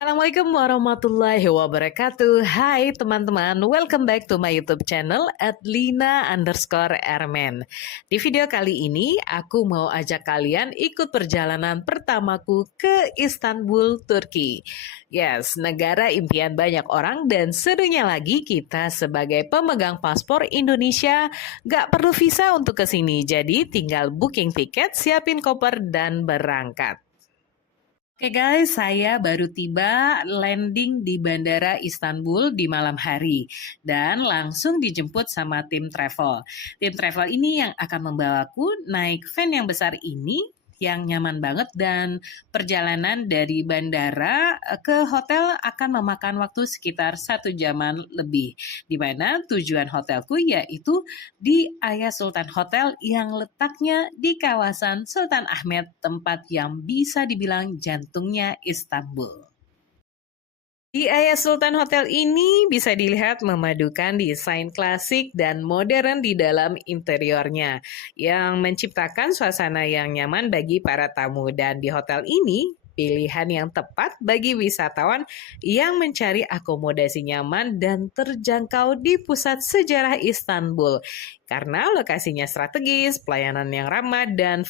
Assalamualaikum warahmatullahi wabarakatuh. Hai teman-teman, welcome back to my YouTube channel @lina_ermen. Di video kali ini, aku mau ajak kalian ikut perjalanan pertamaku ke Istanbul, Turki. Yes, negara impian banyak orang dan serunya lagi kita sebagai pemegang paspor Indonesia gak perlu visa untuk ke sini. Jadi tinggal booking tiket, siapin koper, dan berangkat. Oke guys, saya baru tiba landing di Bandara Istanbul di malam hari dan langsung dijemput sama tim travel. Tim travel ini yang akan membawaku naik van yang besar ini yang nyaman banget dan perjalanan dari bandara ke hotel akan memakan waktu sekitar 1 jaman lebih. Di mana tujuan hotelku yaitu di Ayah Sultan Hotel yang letaknya di kawasan Sultan Ahmed, tempat yang bisa dibilang jantungnya Istanbul. Di Ayah Sultan Hotel ini bisa dilihat memadukan desain klasik dan modern di dalam interiornya yang menciptakan suasana yang nyaman bagi para tamu. Dan di hotel ini pilihan yang tepat bagi wisatawan yang mencari akomodasi nyaman dan terjangkau di pusat sejarah Istanbul. Karena lokasinya strategis, pelayanan yang ramah, dan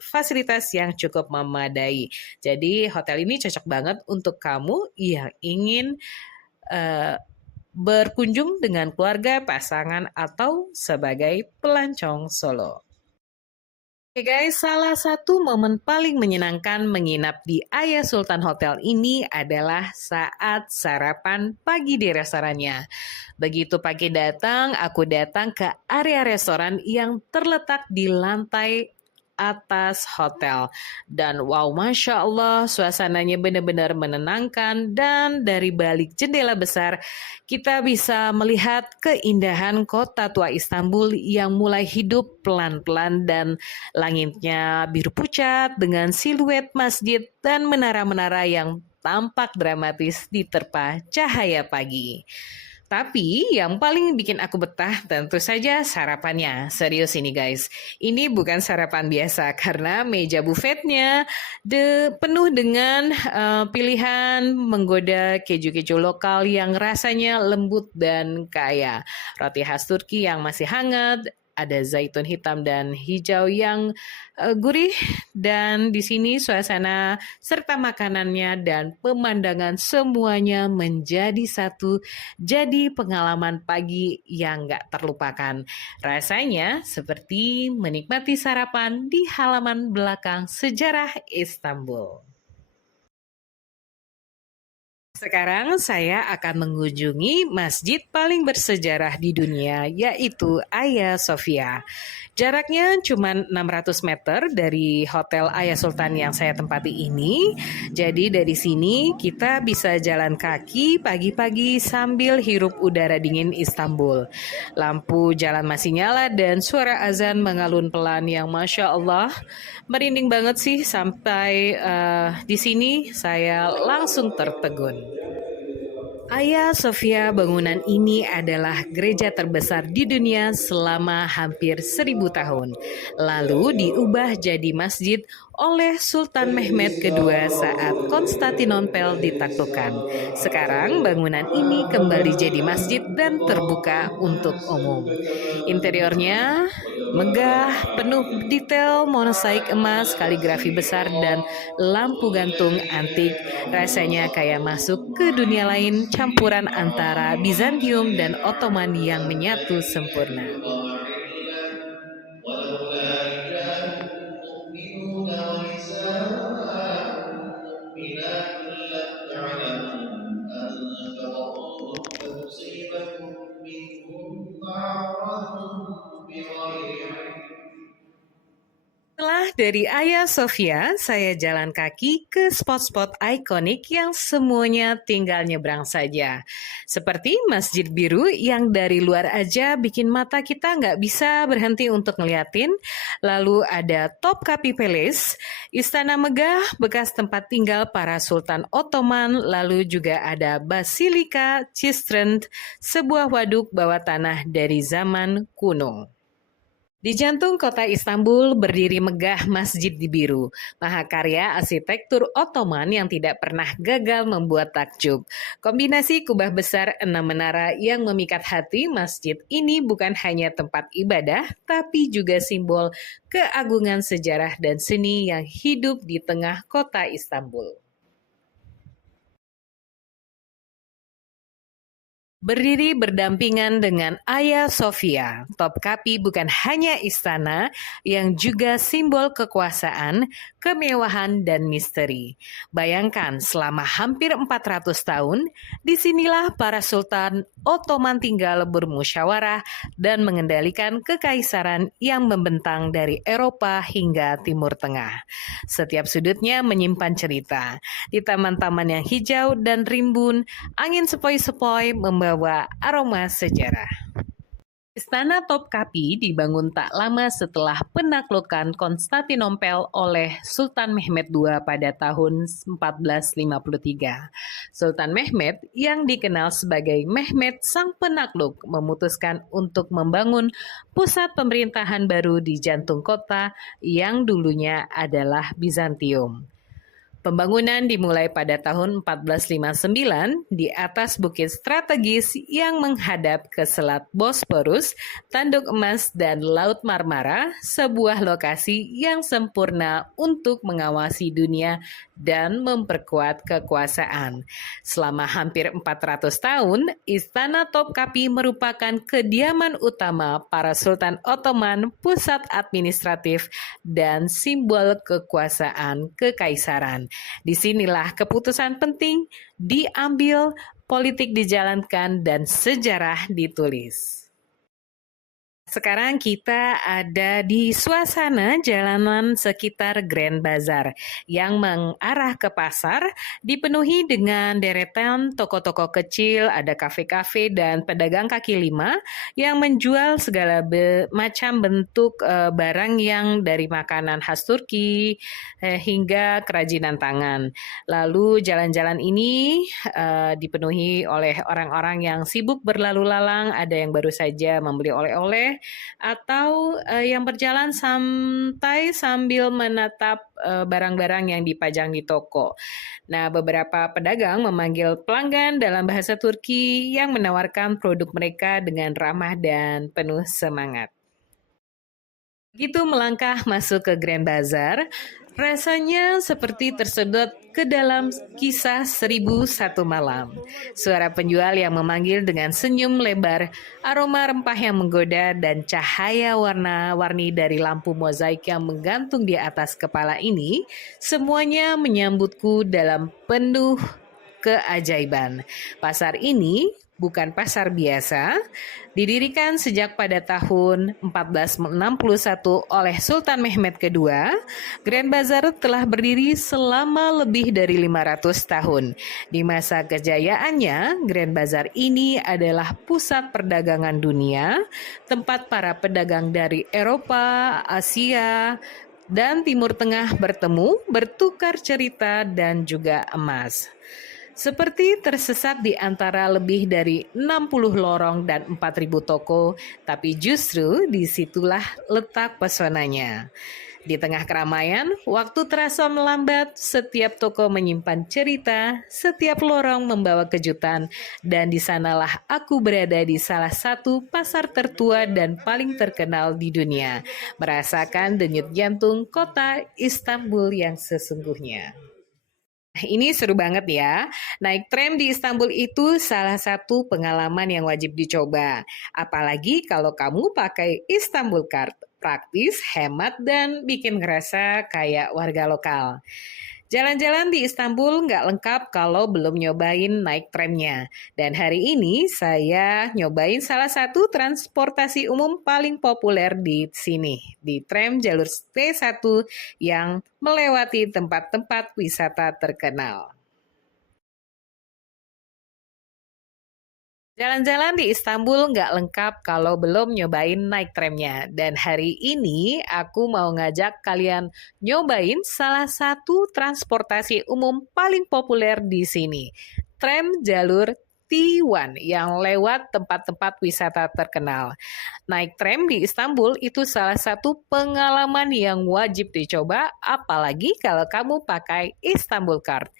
fasilitas yang cukup memadai. Jadi hotel ini cocok banget untuk kamu yang ingin uh, berkunjung dengan keluarga, pasangan, atau sebagai pelancong solo. Oke guys, salah satu momen paling menyenangkan menginap di Ayah Sultan Hotel ini adalah saat sarapan pagi di restorannya. Begitu pagi datang, aku datang ke area restoran yang terletak di lantai atas hotel. Dan wow, Masya Allah, suasananya benar-benar menenangkan dan dari balik jendela besar kita bisa melihat keindahan kota tua Istanbul yang mulai hidup pelan-pelan dan langitnya biru pucat dengan siluet masjid dan menara-menara yang tampak dramatis diterpa cahaya pagi. Tapi yang paling bikin aku betah tentu saja sarapannya. Serius ini guys, ini bukan sarapan biasa karena meja buffetnya penuh dengan pilihan menggoda keju-keju lokal yang rasanya lembut dan kaya. Roti khas Turki yang masih hangat, ada zaitun hitam dan hijau yang gurih, dan di sini suasana serta makanannya dan pemandangan semuanya menjadi satu, jadi pengalaman pagi yang gak terlupakan. Rasanya seperti menikmati sarapan di halaman belakang sejarah Istanbul. Sekarang saya akan mengunjungi masjid paling bersejarah di dunia, yaitu Hagia Sophia. Jaraknya cuma 600 meter dari Hotel Ayah Sultan yang saya tempati ini. Jadi dari sini kita bisa jalan kaki pagi-pagi sambil hirup udara dingin Istanbul. Lampu jalan masih nyala dan suara azan mengalun pelan yang Masya Allah merinding banget sih. Sampai di sini saya langsung tertegun. Hagia Sophia, bangunan ini adalah gereja terbesar di dunia selama hampir 1000 tahun. Lalu diubah jadi masjid oleh Sultan Mehmed II saat Konstantinopel ditaklukkan. Sekarang bangunan ini kembali jadi masjid dan terbuka untuk umum. Interiornya megah, penuh detail mosaik emas, kaligrafi besar, dan lampu gantung antik. Rasanya kayak masuk ke dunia lain, campuran antara Bizantium dan Ottoman yang menyatu sempurna. Setelah dari Hagia Sophia, saya jalan kaki ke spot-spot ikonik yang semuanya tinggal nyebrang saja. Seperti Masjid Biru yang dari luar aja bikin mata kita nggak bisa berhenti untuk ngeliatin. Lalu ada Topkapi Palace, istana megah bekas tempat tinggal para Sultan Ottoman. Lalu juga ada Basilika Cistrend, sebuah waduk bawah tanah dari zaman kuno. Di jantung kota Istanbul berdiri megah Masjid di Biru, mahakarya arsitektur Ottoman yang tidak pernah gagal membuat takjub. Kombinasi kubah besar 6 menara yang memikat hati, masjid ini bukan hanya tempat ibadah, tapi juga simbol keagungan sejarah dan seni yang hidup di tengah kota Istanbul. Berdiri berdampingan dengan Hagia Sophia, Topkapi bukan hanya istana yang juga simbol kekuasaan, kemewahan, dan misteri. Bayangkan selama hampir 400 tahun, disinilah para sultan Ottoman tinggal bermusyawarah dan mengendalikan kekaisaran yang membentang dari Eropa hingga Timur Tengah. Setiap sudutnya menyimpan cerita. Di taman-taman yang hijau dan rimbun, angin sepoi-sepoi membawa aroma sejarah. Istana Topkapi dibangun tak lama setelah penaklukan Konstantinopel oleh Sultan Mehmed II pada tahun 1453. Sultan Mehmed yang dikenal sebagai Mehmed Sang Penakluk memutuskan untuk membangun pusat pemerintahan baru di jantung kota yang dulunya adalah Bizantium. Pembangunan dimulai pada tahun 1459 di atas bukit strategis yang menghadap ke Selat Bosporus, Tanduk Emas, dan Laut Marmara, sebuah lokasi yang sempurna untuk mengawasi dunia dan memperkuat kekuasaan. Selama hampir 400 tahun, Istana Topkapi merupakan kediaman utama para Sultan Ottoman, pusat administratif, dan simbol kekuasaan kekaisaran. Disinilah keputusan penting diambil, politik dijalankan, dan sejarah ditulis. Sekarang kita ada di suasana jalanan sekitar Grand Bazaar yang mengarah ke pasar, dipenuhi dengan deretan toko-toko kecil, ada kafe-kafe dan pedagang kaki lima yang menjual segala macam bentuk barang yang dari makanan khas Turki hingga kerajinan tangan. Lalu jalan-jalan ini dipenuhi oleh orang-orang yang sibuk berlalu lalang, ada yang baru saja membeli oleh-oleh, atau yang berjalan santai sambil menatap barang-barang yang dipajang di toko. Nah, beberapa pedagang memanggil pelanggan dalam bahasa Turki yang menawarkan produk mereka dengan ramah dan penuh semangat. Begitu melangkah masuk ke Grand Bazaar, rasanya seperti tersedot ke dalam kisah 1001 malam. Suara penjual yang memanggil dengan senyum lebar, aroma rempah yang menggoda, dan cahaya warna-warni dari lampu mozaik yang menggantung di atas kepala ini, semuanya menyambutku dalam penuh keajaiban. Pasar ini bukan pasar biasa, didirikan sejak pada tahun 1461 oleh Sultan Mehmed II. Grand Bazaar telah berdiri selama lebih dari 500 tahun. Di masa kejayaannya, Grand Bazaar ini adalah pusat perdagangan dunia, tempat para pedagang dari Eropa, Asia, dan Timur Tengah bertemu, bertukar cerita, dan juga emas. Seperti tersesat di antara lebih dari 60 lorong dan 4.000 toko, tapi justru disitulah letak pesonanya. Di tengah keramaian, waktu terasa melambat, setiap toko menyimpan cerita, setiap lorong membawa kejutan, dan di sanalah aku berada di salah satu pasar tertua dan paling terkenal di dunia, merasakan denyut jantung kota Istanbul yang sesungguhnya. Ini seru banget ya. Naik tram di Istanbul itu salah satu pengalaman yang wajib dicoba. Apalagi kalau kamu pakai Istanbul Card. Praktis, hemat, dan bikin ngerasa kayak warga lokal. Jalan-jalan di Istanbul nggak lengkap kalau belum nyobain naik tramnya. Dan hari ini saya nyobain salah satu transportasi umum paling populer di sini, di tram jalur T1 yang melewati tempat-tempat wisata terkenal. Jalan-jalan di Istanbul nggak lengkap kalau belum nyobain naik tramnya. Dan hari ini aku mau ngajak kalian nyobain salah satu transportasi umum paling populer di sini, tram jalur T1 yang lewat tempat-tempat wisata terkenal. Naik tram di Istanbul itu salah satu pengalaman yang wajib dicoba, apalagi kalau kamu pakai Istanbul Card.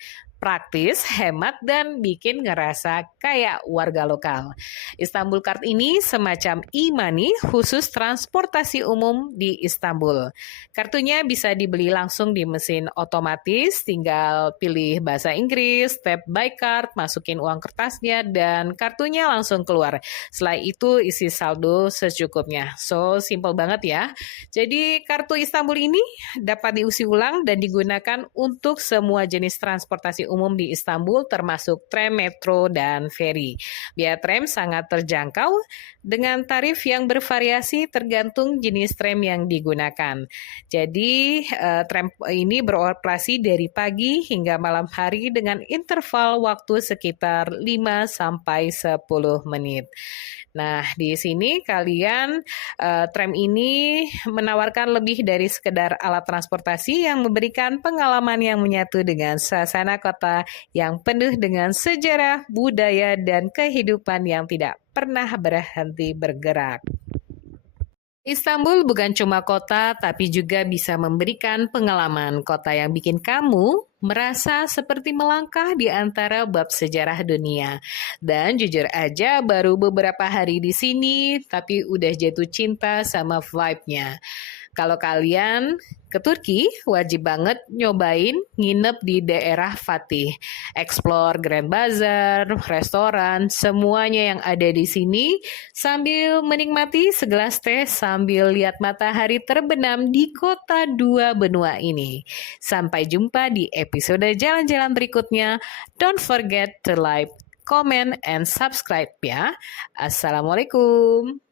Praktis, hemat, dan bikin ngerasa kayak warga lokal. Istanbul Card ini semacam e-money khusus transportasi umum di Istanbul. Kartunya bisa dibeli langsung di mesin otomatis, tinggal pilih bahasa Inggris, tap buy card, masukin uang kertasnya, dan kartunya langsung keluar. Setelah itu isi saldo secukupnya. So, simple banget ya. Jadi kartu Istanbul ini dapat diisi ulang dan digunakan untuk semua jenis transportasi umum di Istanbul termasuk tram, metro, dan ferry. Biaya tram sangat terjangkau dengan tarif yang bervariasi tergantung jenis tram yang digunakan. Jadi tram ini beroperasi dari pagi hingga malam hari dengan interval waktu sekitar 5 sampai 10 menit. Nah, di sini tram ini menawarkan lebih dari sekedar alat transportasi yang memberikan pengalaman yang menyatu dengan suasana kota yang penuh dengan sejarah, budaya, dan kehidupan yang tidak pernah berhenti bergerak. Istanbul bukan cuma kota, tapi juga bisa memberikan pengalaman kota yang bikin kamu merasa seperti melangkah di antara bab sejarah dunia. Dan jujur aja baru beberapa hari di sini, tapi udah jatuh cinta sama vibe-nya. Kalau kalian ke Turki, wajib banget nyobain nginep di daerah Fatih. Explore Grand Bazaar, restoran, semuanya yang ada di sini sambil menikmati segelas teh sambil lihat matahari terbenam di kota dua benua ini. Sampai jumpa di episode jalan-jalan berikutnya. Don't forget to like, comment, and subscribe ya. Assalamualaikum.